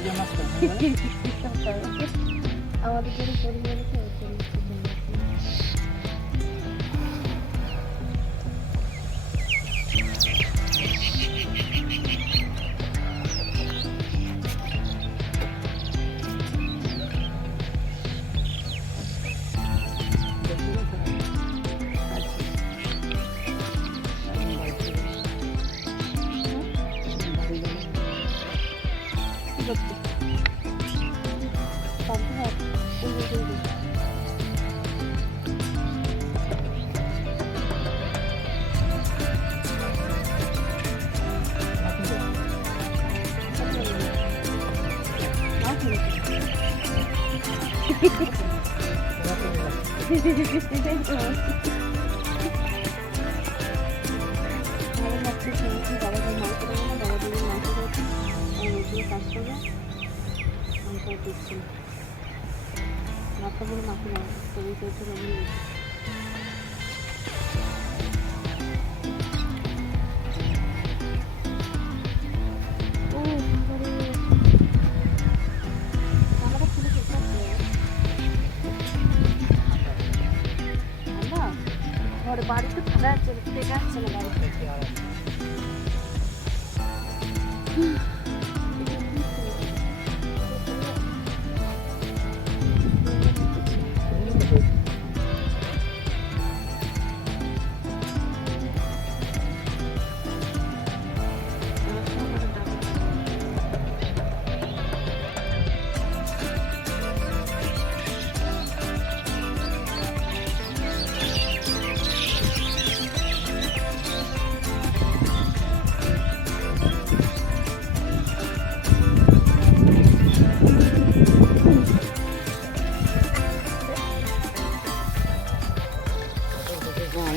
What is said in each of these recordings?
আমাদের পরিবারের পরিবারে না, ভালো লাগছে শুনেছি ঘরে বাড়িতে ঠান্ডা আছে দেখে যাচ্ছে না বাড়িতে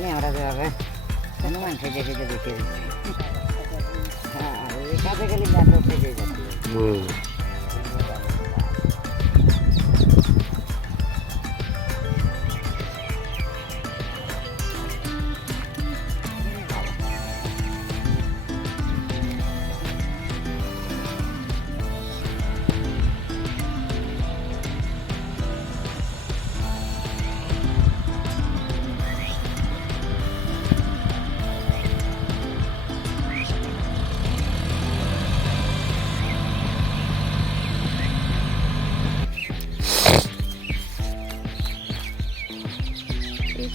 আমি আমরা যাবে কোনো মাংস দেখে দেখে দিচ্ছি হ্যাঁ ওই কাছে গেলে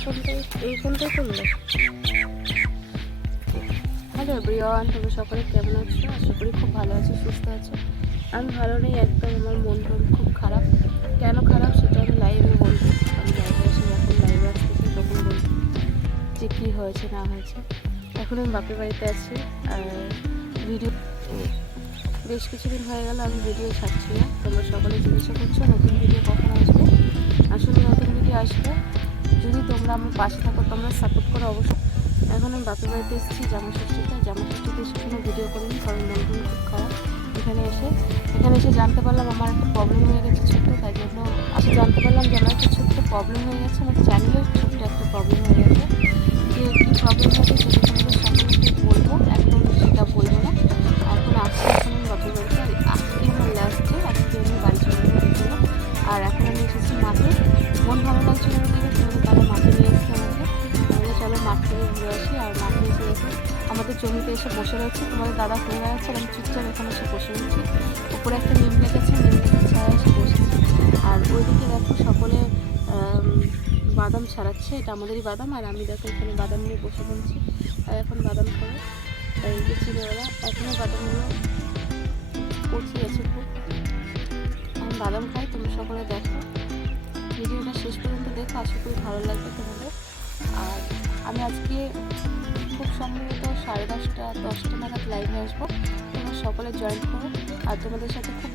যাচ্ছে এই ফোনটাই করল? হ্যালো এভরিওয়ান, তোমরা সকলে কেমন আছো? আশা করি খুব ভালো আছো, সুস্থ আছো। আমি ভালো নেই, একদম আমার মন টন খুব খারাপ। কেন খারাপ সেটা আমি লাইভে বলব। আমি লাইভে এসে যখন লাইভে আসতেছি তখন বলব যে কী হয়েছে, না হয়েছে। এখন আমি বাপের বাড়িতে আছি, আর ভিডিও বেশ কিছুদিন হয়ে গেল, আমি ভিডিও ছাড়ছি না। তোমরা সকলে জিজ্ঞাসা করছ, নতুন ভিডিও কখন আসবে? আসলে নতুন ভিডিও আসবে। তোমরা আমার পাশে থাকো, তোমরা সাপোর্ট করো অবশ্যই। এখন আমি বাপের বাড়িতে এসেছি জামা ষষ্ঠীতে জামা ষষ্ঠীতে এসে কোনো ভিডিও করিনি, কারণ নতুন খুব খারাপ। এখানে এসে এখানে এসে জানতে পারলাম আমার একটা প্রবলেম হয়ে গেছে ছোট্ট, তাই জন্য আসে জানতে পারলাম যে আমার একটা ছোট্ট প্রবলেম হয়ে গেছে। আমার চ্যানেলের ছোট্ট একটা প্রবলেম হয়ে গেছে। যে কী প্রবলেম হয়েছে সেটা মাঠ থেকে ঘুরে আসি আর মাঠে এসে দেখো আমাদের জমিতে এসে বসে রয়েছে। তোমাদের দাদা ঘুরে বেড়াচ্ছে আমি চুপচাপ এখানে এসে বসে রয়েছি। উপরে একটা নিম লেগেছে, নিম ছায়া এসে বসেছি। আর ওইদিকে দেখো সকলে বাদাম ছাড়াচ্ছে। এটা আমাদেরই বাদাম আর আমি দেখো এখানে বাদাম নিয়ে বসে পড়ছি আর এখন বাদাম খাব। এই যে চিড়েওয়ালা এখনও বাদামগুলো কচি আছে খুব। আমি বাদাম খাই, তোমরা সকলে দেখো। ভিডিওটা শেষ পর্যন্ত দেখো। আশা করি ভালো লাগবে তোমাদের। আর আমি আজকে খুব সম্ভবত সাড়ে দশটা দশটা নাগাদ লাইভে আসব। তোমরা সকলে জয়েন করো। আর তোমাদের সাথে খুব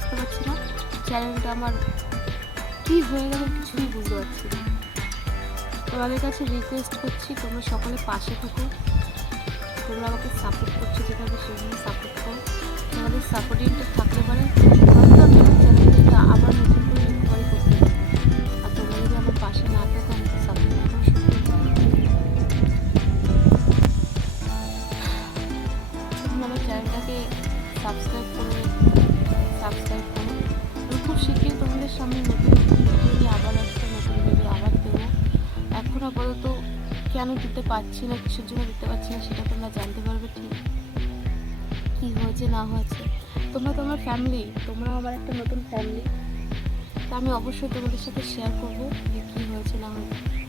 বুঝতে পারছি না। চ্যানেলটা আমার কী হয়ে গেল কিছুই বুঝতে পারছি না। তোমাদের কাছে রিকোয়েস্ট করছি, তোমরা সকলে পাশে থাকো। তোমরা আমাকে সাপোর্ট করছ যেভাবে, সেভাবে সাপোর্ট করো। তোমাদের সাপোর্টিংটা থাকতে পারে। আপাতত কেন দিতে পারছি না, কিসের জন্য দিতে পারছি না, সেটা তোমরা জানতে পারবে ঠিক। কি হয়েছে, না হয়েছে। তোমরা তোমার ফ্যামিলি তোমরা আমার একটা নতুন ফ্যামিলি তা আমি অবশ্যই তোমাদের সাথে শেয়ার করব যে কী হয়েছে, না হয়েছে।